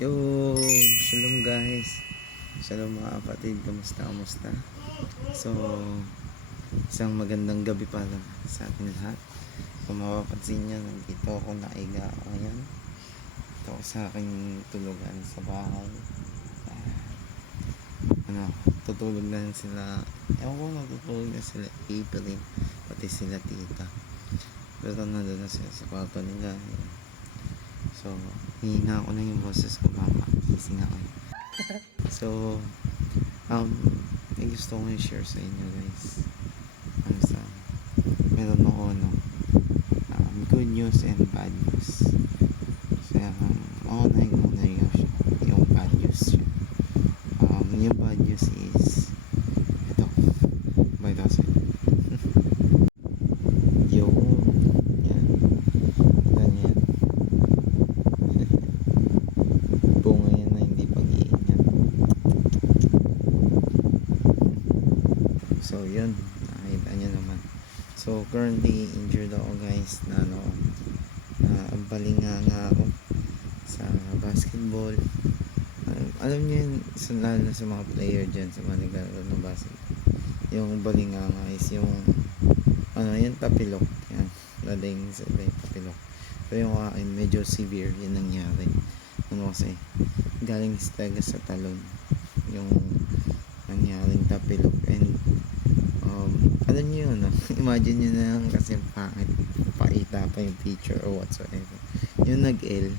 Yo, shalom guys. Shalom mga kapatid, kamusta? So, isang magandang gabi pala sa ating lahat. Kung mapapansin nyo, nandito ako naiga ako ngayon. Ito ako sa aking tulugan sa bahay. Tutulog na sila. Ewan ko, natutulog na sila April, pati sila tita. Pero nandun na sila sa kwarto nila. So, hihina ako na yung boses ko, mama. Gising ako. So, may gusto kong i-share sa inyo guys. Meron ako good news and bad news. So, ako na yung bad news siya. Yung bad news is ito. By the way. Yung yan. Ganyan. Bunga yan na hindi pag-iingat. So yun, nakita nyo naman. So currently injured ako guys na ang balinganga ako sa basketball. Alam nyo yun, lalo na sa mga player dyan sa mga naglalaro ng basketball, yung balinganga is yung yung tapilok yan, lading sa tapilok. Pero yung akin medyo severe yun nangyari. Kasi galing talaga sa talon yung nangyaring tapilok. And alam nyo yun, imagine nyo na lang kasi pangit, paita pa yung teacher or whatsoever, yung nag-L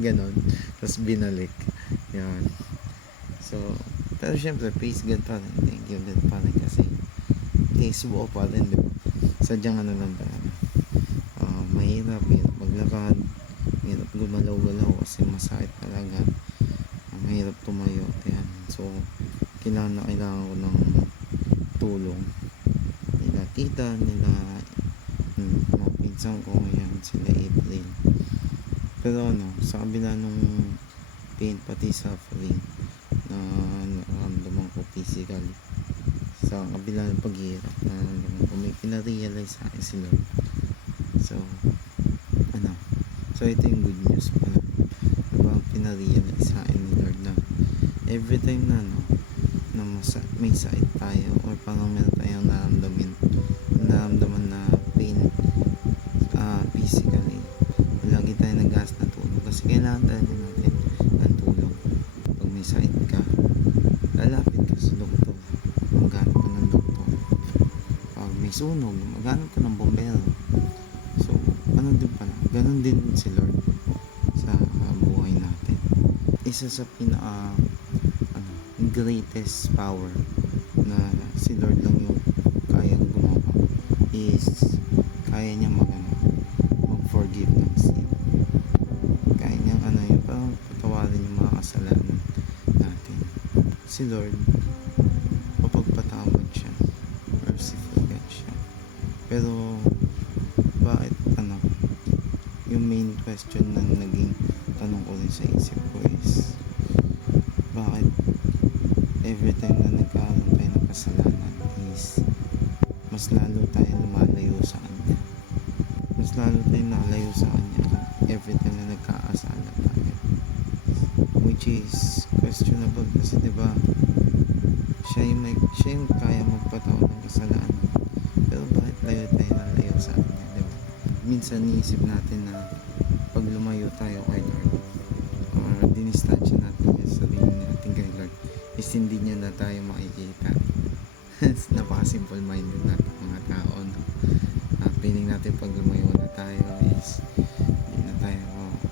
ganon, tapos binalik yan. So pero syempre praise God pa rin, thank you God pa rin, kasi case buo pa rin, diba? Sadyang lang talaga mahirap maglakad, mahirap gumalaw-galaw kasi masakit talaga, mahirap tumayo yan. So kailangan ko ng tulong nila tita, nila mga pinsan ko, yan sila April. Pero sa kabila nung pain pati suffering na naramdaman ko physically, sa kabila ng paghihirap na naramdaman ko, may pinarealize sa akin sila. So ito yung good news pala, diba? Pinarealize sa akin ni Lord na every time na may sakit tayo or parang meron tayong naramdaman na pain physically, lagi tayo nag-ask ng tulong, kasi kailangan talaga natin ng tulong. Pag may sakit ka, lalapit ka sa doktor, maghanap ka ng doktor. Pag may sunog, maghanap ka ng bombero. So ganun din si Lord sa buhay natin. Isa sa greatest power na si Lord lang yung kayang gumawa is kaya niya mag-forgive ng sin. Kaya niya yung parang patawarin yung mga kasalanan natin. Si Lord, mapagpatawad siya, merciful God siya. Pero bakit yung main question na naging tanong ko rin sa isip ko is, bakit every time na nagkaroon tayo ng kasalanan is mas lalo tayo lumalayo sa Kanya, mas lalo tayo nalayo sa Kanya every time na nagkakasala tayo, which is questionable kasi diba siya yung kaya magpatawad ng kasalanan, pero bakit layo tayo nalayo sa Kanya, diba? Minsan niisip natin na pag lumayo tayo kay Lord or dinistansya natin yung sarili natin kay Lord is hindi niya na tayo makikita. Napaka-simple minded natin mga tao, feeling natin pag lumayo na tayo is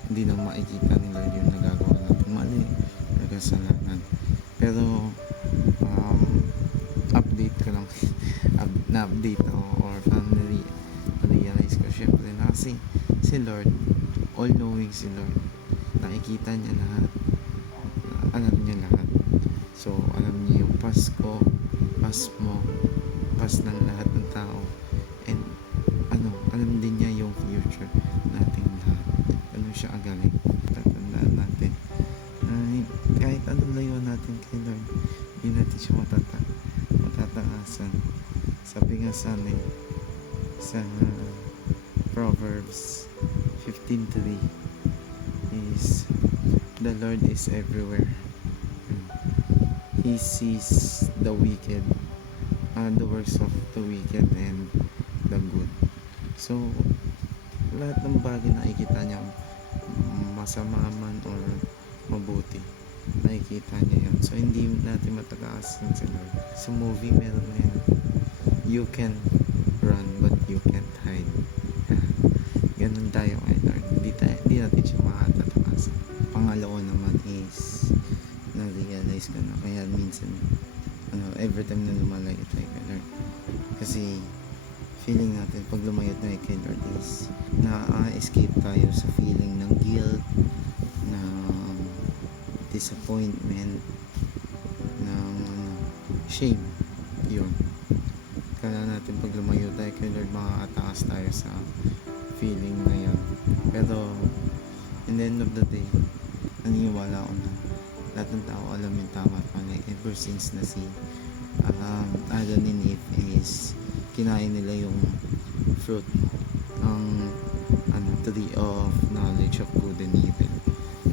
hindi na makikita ni Lord yung nagagawa natin mali, nagkasalanan. Pero update ko lang na-update ako or na-realize ko syempre na kasi si Lord, all knowing si Lord, nakikita niya lahat, alam niya lahat. So alam niya yung past ko, past mo, past ng lahat ng tao, and alam din niya yung future natin lahat. Siya agaling, tatandaan natin kahit anong layo natin kay Lord, hindi natin siya matataasan. Sabi nga sa Proverbs 15:3 is The Lord is everywhere. He sees the wicked, the works of the wicked and the good. So, lahat ng bagay na nakikita niya, masama man or mabuti, nakikita niya yun. So, hindi natin matataasin si Lord. Sa movie, meron na yun. You can run, but you can't hide. Ganun tayo kay Lord. Hindi natin siya makatataas. Pangalawa naman is na-realize ko na kaya minsan every time na lumalayo tayo kay Lord, kasi feeling natin pag lumayo tayo kay Lord is na-escape tayo sa feeling ng guilt, ng disappointment, ng shame. Yun, kaya natin pag lumayo tayo kay Lord, makakataas tayo sa feeling na yun. Pero in the end of the day, naniniwala ko na lahat ng tao alam yung tama at mali. Ever since na si Adam and Eve is kinain nila yung fruit ng tree of knowledge of good and evil.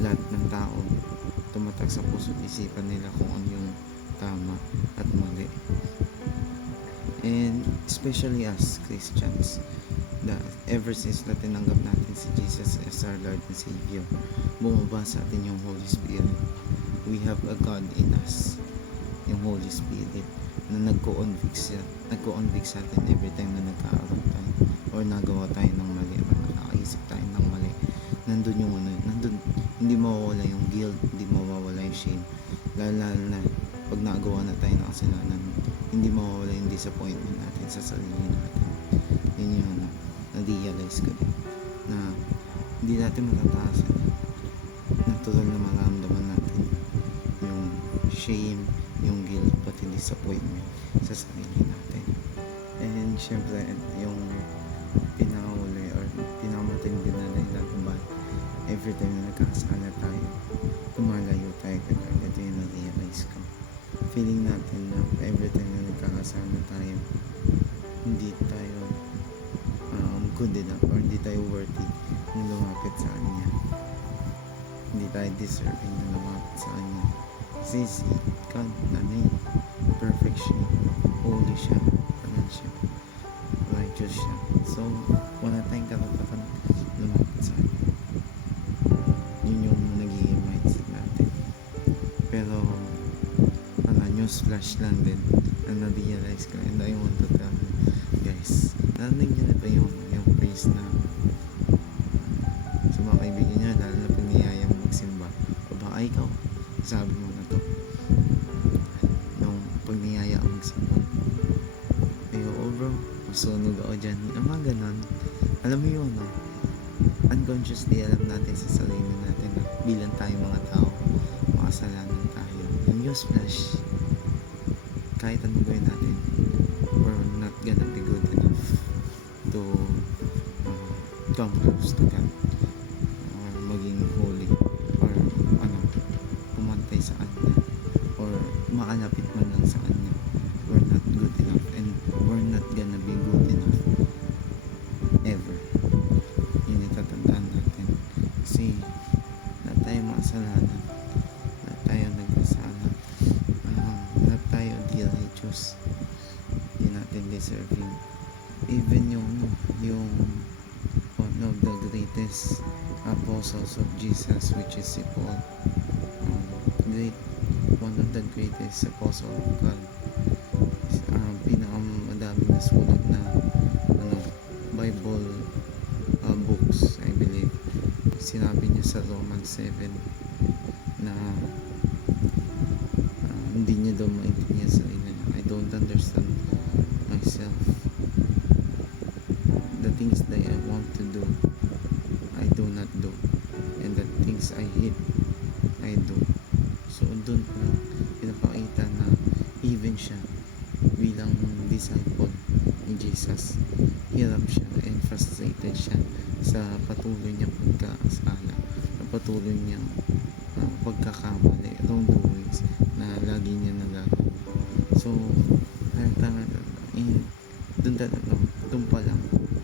Lahat ng tao tumatak sa puso at isipan nila kung ano yung tama at mali. And especially as Christians, ever since na tinanggap natin si Jesus as our Lord and Savior, bumaba sa atin yung Holy Spirit. We have a God in us, yung Holy Spirit, na nagko-convict sa atin every time na nagkaaroon tayo or nagawa tayo ng mali or nakakaisip tayo ng mali. Nandun yung nandun, hindi mawawala yung guilt, hindi mawawala yung shame, lalo na pag nagawa na tayo ng kasalanan, hindi mawawala yung disappointment natin sa sarili natin. Yun yung na-realize ko din, na hindi natin matataasan. Natural na maramdaman natin yung shame, yung guilt, pati disappointment sa sarili natin. And syempre, yung pinakahuli or pinakamatindi na dahilan kung bakit every time na nagkakasala tayo, lumalayo tayo kay Lord. Ito yung na-realize ko. Feeling natin na every time na nagkakasala tayo, hindi tayo good enough or hindi tayo worthy na lumapit sa Kanya. Hindi tayo deserving na lumapit sa Kanya. Kasi si God, perfect siya, holy siya, banal siya, righteous siya. So, wala tayong karapatan lumapit sa Kanya. Yun yung nagiging mindset natin. Pero, newsflash lang din na na-realize ko, and I want to tell you guys, narinig niyo na ba yung praise na sa mga kaibigan niya, lalo na pag niyaya mo magsimba, o baka ikaw sabi mo na to nung pag niyaya mo magsimba, bro, masunog ako dyan, yung mga ganon. Alam mo yun, no? Unconsciously alam natin sa sarili natin na bilang tayo mga tao, makasalanan tayo. Yung newsflash, kahit anong gawin natin, we're not gonna be good enough to come close to God or maging holy or pumantay sa Kanya or makalapit man lang sa Kanya. We're not good enough and we're not gonna be good enough ever. Yun yung tatandaan natin, kasi lahat tayo makasalanan, lahat tayo nagkasala, lahat tayo di righteous, di natin deserving. Even yung one of the greatest apostles of Jesus, which is si Paul, one of the greatest apostle of God, pinakamadaming nasulat na Bible books, I believe. Sinabi niya sa Romans 7 na hindi niya daw maintindihan sa sarili niya. I don't understand myself. The things that I want to do, I do not do, and the things I hate, I do. So doon ko lang pinapakita na even siya bilang disciple ni Jesus, hirap siya and frustrated siya sa patuloy niyang pagkakasala, sa patuloy niyang pagkakamali, wrongdoings na lagi niya nagagawa. So doon pa lang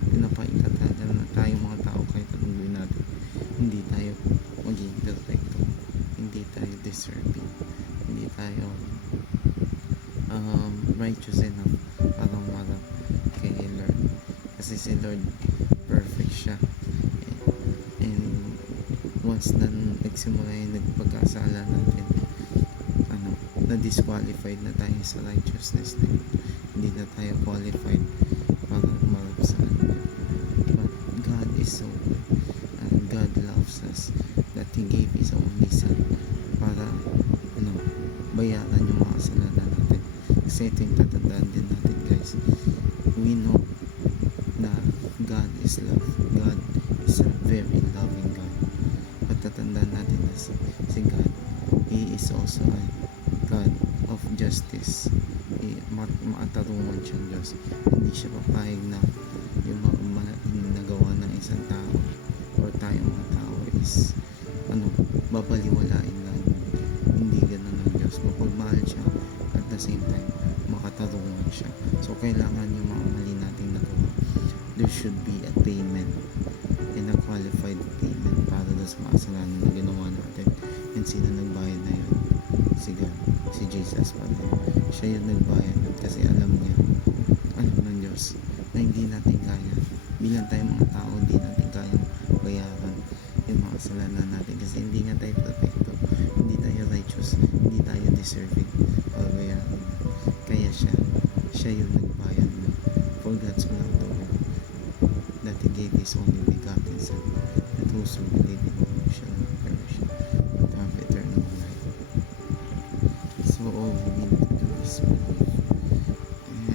pinapakita tayo na tayo mga tao, kahit anong gawin natin, hindi tayo maging perfecto. tayo deserving, hindi tayo righteous enough para umarap kay Lord, kasi si Lord perfect siya. And once na nagsimula yung nagpagkasala natin, na disqualified na tayo sa righteousness na yun. Hindi na tayo qualified para umarap sa Kanya. But God is so good, and God loves us that He gave His only Son para bayaran yung mga kasalanan natin. Kasi ito yung tatandaan din natin, guys. We know na God is love. God is a very loving God. But tatandaan natin na si God, He is also a God of justice. Maatarungan siyang Diyos. Hindi siya papayag na yung mga nagawa ng isang tao or tayong mga tao is babaliwalain lang. Hindi ganun ng Diyos. Mapagmahal siya, at the same time makatarungan siya. So kailangan yung mga mali nating nagawa, there should be a payment, and a qualified payment para sa mga kasalanan na ginawa natin. And sino nagbayad na yun? Si God, si Jesus pa rin. Siya yung nagbayad nun, kasi alam ng Diyos na hindi natin kaya, bilang tayo mga tao, hindi natin kaya bayaran yung mga kasalanan natin, kasi hindi nga tayo perfecto, hindi tayo righteous, hindi tayo deserving para bayaran. Kaya siya yung nagbayad nun. For God's love to all, that He gave His only begotten Son, that whoso believe in Him shall not perish but have eternal life. So all we need to do is believe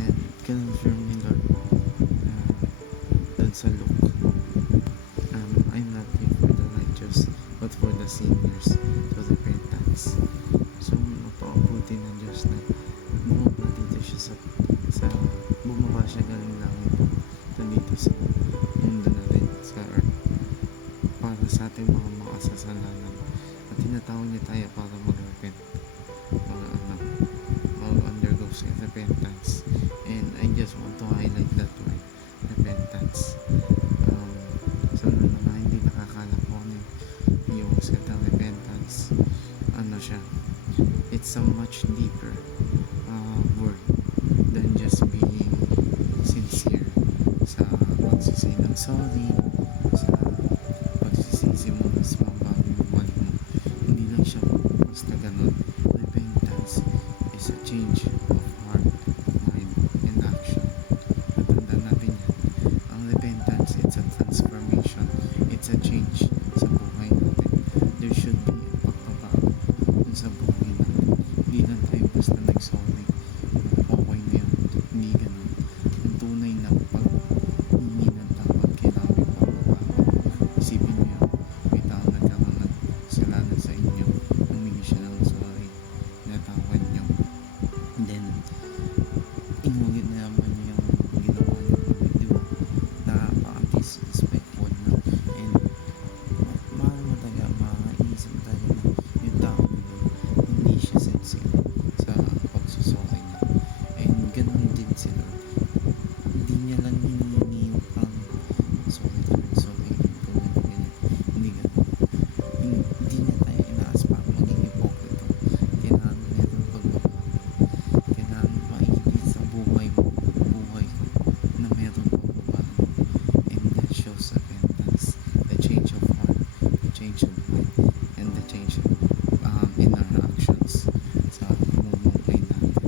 and confirm ni Lord dun sa Luke, I'm not here for the righteous but for the sinners to repentance. So napakabuti ng Diyos na bumaba dito siya bumaba siya galing langit dito sa mundo natin, sa earth, para sa ating mga makasasalanan, at tinatawag niya tayo para mag-repent, mag-undergo sa repentance. And I just want to highlight that word, repentance. So na mga hindi nakakala po yung salitang repentance, siya, it's a much deeper word than just being sincere sa pagsisi ng sorry, sa pagsisisi mo na sa mga bagong mali mo. Hindi lang siya basta ganun. Repentance is a change of heart, mind, and action. Natandaan natin yan. Ang repentance, it's a transformation. It's a change sa buhay natin. There should be a pagbabago dun sa buhay natin. Hindi lang tayo basta nag-sorry, okay na yun. Hindi ganun. Ang tunay na paghingi ng tawad, kailangan may pagbabago. Isipin mo yun, may tao nagkaroon ng kasalanan sa inyo, humingi siya ng sorry, natawad nyo, and then inulit na naman nyo yung ginawa nyo ulit, di ba? Napaka-disrespectful na, and mahal mo talaga, maiisip talaga na yung tao hindi siya sincere sa pagsusorry niya. And ganun din sila, hindi niya lang hinihingi yung sorry Lord, sorry ganyan, hindi ganun. Hindi niya tayo inaas para maging hipokrito. Kailangan meron pagbabago, kailangan maigit sa buhay mo, buhay ko, na meron pagbabago. And that shows repentance, the change of heart, the change of mind, and the change in our actions sa pamumuhay natin.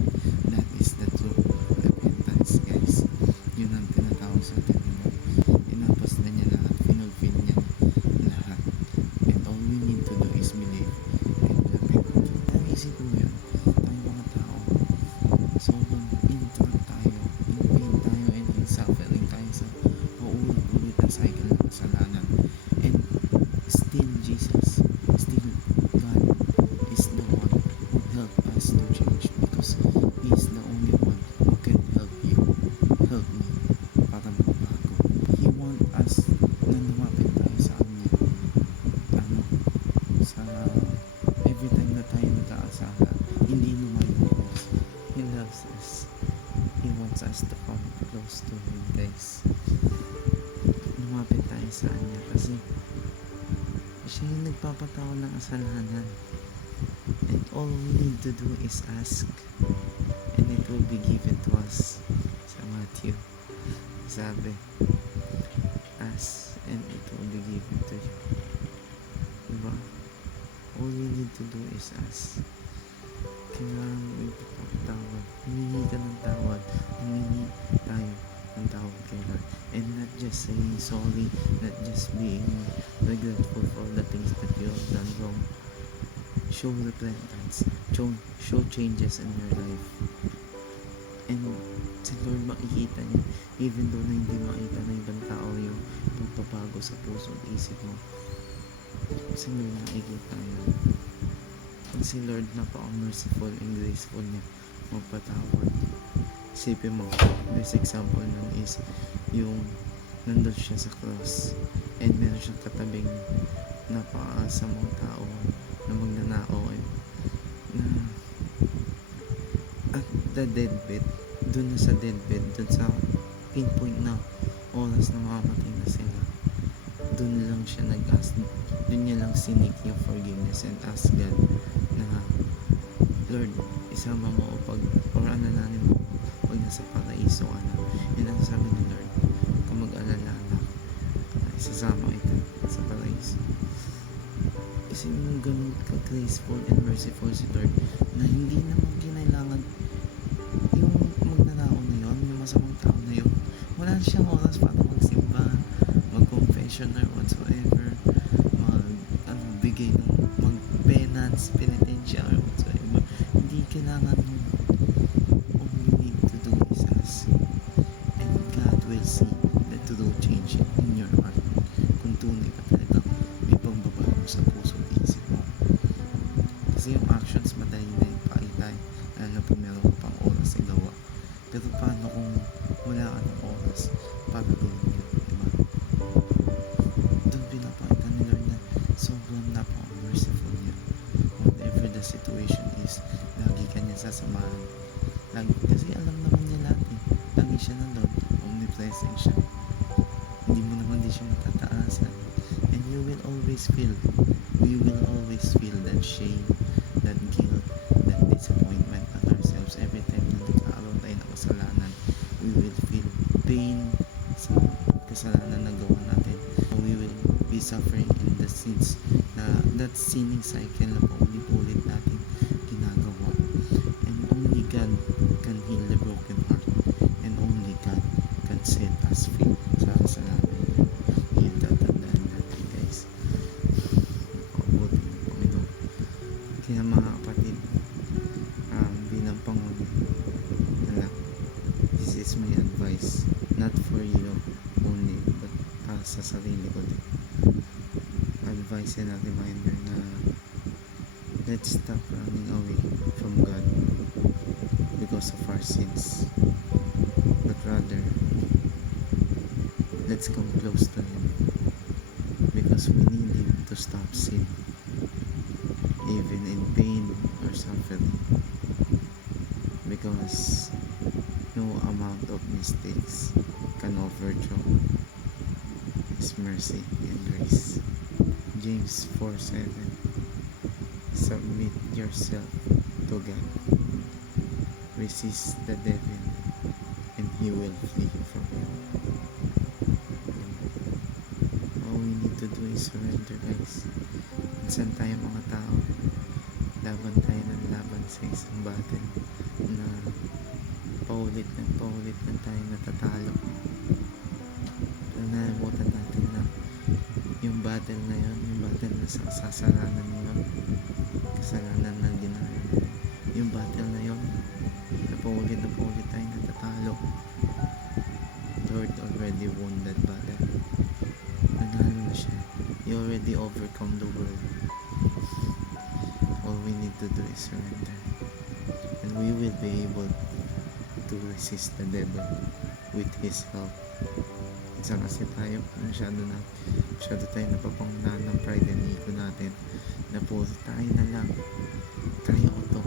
That is the true repentance, guys. Yun ang tinatawag sa atin. Tinapos na niya lahat, finulfill niya lahat, and all we need to do is believe and repent. Ang isipin mo yun, tayo mga tao, sobrang in-trap tayo, in pain tayo, and in suffering tayo sa paulit-ulit na cycle ng kasalanan. And still Jesus, still God is the one who helped us to change, because He is the only one who can help you, help me, para magbago. He want us na lumapit tayo sa Kanya, sa every time na tayo nagkakasala, hindi lumayos. He loves us. He wants us to come close to Him, guys. Lumapit tayo sa Kanya kasi siya yung nagpapatawad ng kasalanan. all we need to do is ask, and it will be given to us. Sa Matthew, sabi, ask and it will be given to you. Diba? All we need to do is ask. Kailangan mo ipagpapatawad. Humingi ka ng tawad. Humingi tayo ng tawad kay Lord. And not just saying sorry, not just being regretful for the things that you have done wrong. Show repentance. Show changes in your life. And si Lord makikita niya, even though na hindi makita ng ibang tao yung pagpapago sa puso at isip mo. Si Lord makikita niya. And si Lord napaka-merciful and graceful niya magpatawad. Isipin mo, best example nun is yung nandun siya sa cross and meron siyang katabing napakasamang tao na magnanakaw na at the deathbed, dun na sa deathbed, dun sa pinpoint na oras na mamamatay na sila, dun lang siya nag-ask, dun niya lang sinik yung forgiveness and ask God na Lord, isama mo ako or alalahanin mo pag nasa paraiso ka na. And ang sabi ni Lord, kung mag-alala na isasama kita sa paraiso. Isipin mo ganun ka-graceful and merciful si Lord na hindi naman kinailangan yung magnanakaw na yun, yung masamang tao na yun. Wala siyang oras para magsimba, mag-confession or whatsoever, bigay ng mag-penance, penitensya or whatsoever. Hindi kailangan yun. All you need to do is ask. And God will see the true change in your heart. Kung tunay ka talaga may pagbabago sa puso at isip mo. Kasi yung actions madali na ipakita, lalo na pag meron ka pang oras na gawa. Pero paano kung wala ka ng oras para gawin yun, diba? Doon pinapakita ni Lord na sobrang napaka-merciful niya. Whatever the situation is, lagi ka niya sasamahan. Lagi, kasi alam naman niya lahat eh. Lagi siya na Lord, omnipresent siya. Hindi mo naman di siya matataasan. And you will always feel, we will always feel that shame, that guilt, that disappointment at ourselves. Every time na nagkakaroon tayo ng kasalanan, we will feel pain sa kasalanan na gawa natin. We will be suffering in the sins na that sinning cycle na paulit-ulit natin ginagawa. And only God can heal the broken heart, and only God can set us free sa kasalanan. Yun tatandaan natin, guys. Mabuti ng Panginoon. Kaya mga kapatid, bilang Pangulo na lang, this is my advice, not for you only, but para sa sarili ko din. Advice and a reminder na let's stop running away from God because of our sins, but rather let's come close to Him because we need Him to stop sin, even in pain or suffering, because no amount of mistakes can overthrow His mercy and grace. James 4:7. Submit yourself to God. Resist the devil and he will flee from you. All we need to do is surrender, guys. Minsan tayo mga tao, laban tayo ng laban sa isang battle na paulit na tayo natatalo. Pero nalimutan natin na yung battle na yun, yung battle na sa kasalanan na yun, kasalanan na ginawa natin, yung battle na yun, na paulit tayo natatalo. Lord already won that battle. Nanalo na siya. He already overcome the world. All we need to do is surrender, and we will be able to resist the devil with His help. Minsan kasi tayo masyado tayo napapangunahan ng pride and ego natin na puro tayo na lang, kaya ko to.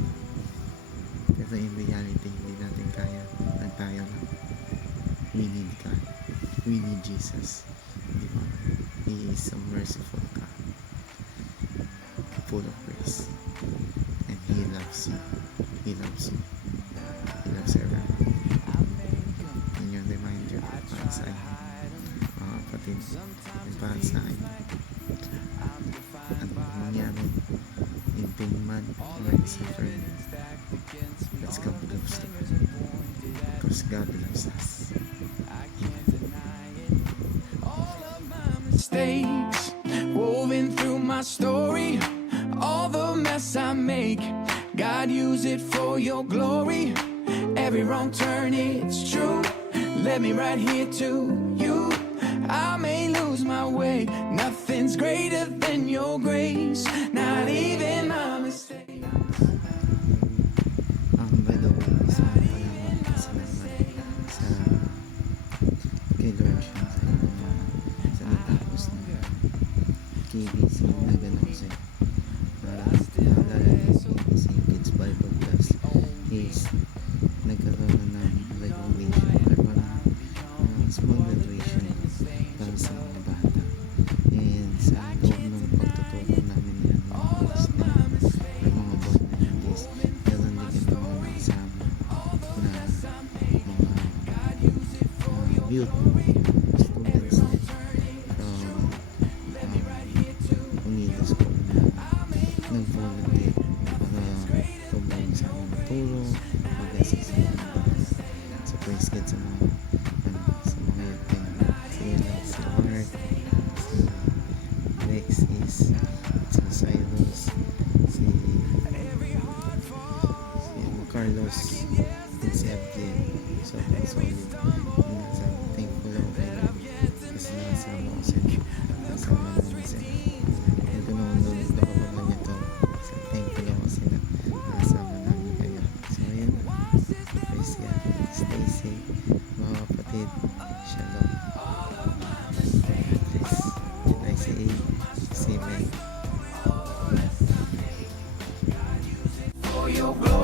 Pero in reality, hindi natin kaya, tayo lang. We need God, we need Jesus, di ba? He is a merciful God, full of grace, and He loves you. He loves you. He loves everyone. Yun yung reminder para sa inyo, mga kapatid, and para sa akin. Ano mangyari in pain man or in suffering, let's come close to God, because God loves us. Mistakes woven through my story, all the mess I make, God use it for your glory. Every wrong turn, it's true, led me right here to you. I may lose my way, nothing's greater than your grace, not even my mistakes. By the way, gusto ko pala salamat sa kay Lord syempre sa natapos na KBC na gano'n kasi naalala niyo si Kids Bible Class is nagkaroon na ng graduation or parang small graduation para sa mga bata, and sa loob ng pagtuturo namin yan ng mga bonding days, meron din yung mga kasama na mga youth students din from Unidas ko na nag-volunteer para tumulong sa aming matulong, mag-assist sa praise God sa mga sa mga youth din. Si Art, si Alexis, si Cyrus, si Carlos, and si Abdiel. Sobrang solid. Thankful ako kay Lord kasi nakasama ko siya. Nakasama namin siya. Hindi ko naman ulit nakapag nito. So thankful ako kasi nakasama namin kayo. So ayun, praise God. Stay safe, mga kapatid. Shalom. Please, did I say amen? For your glory.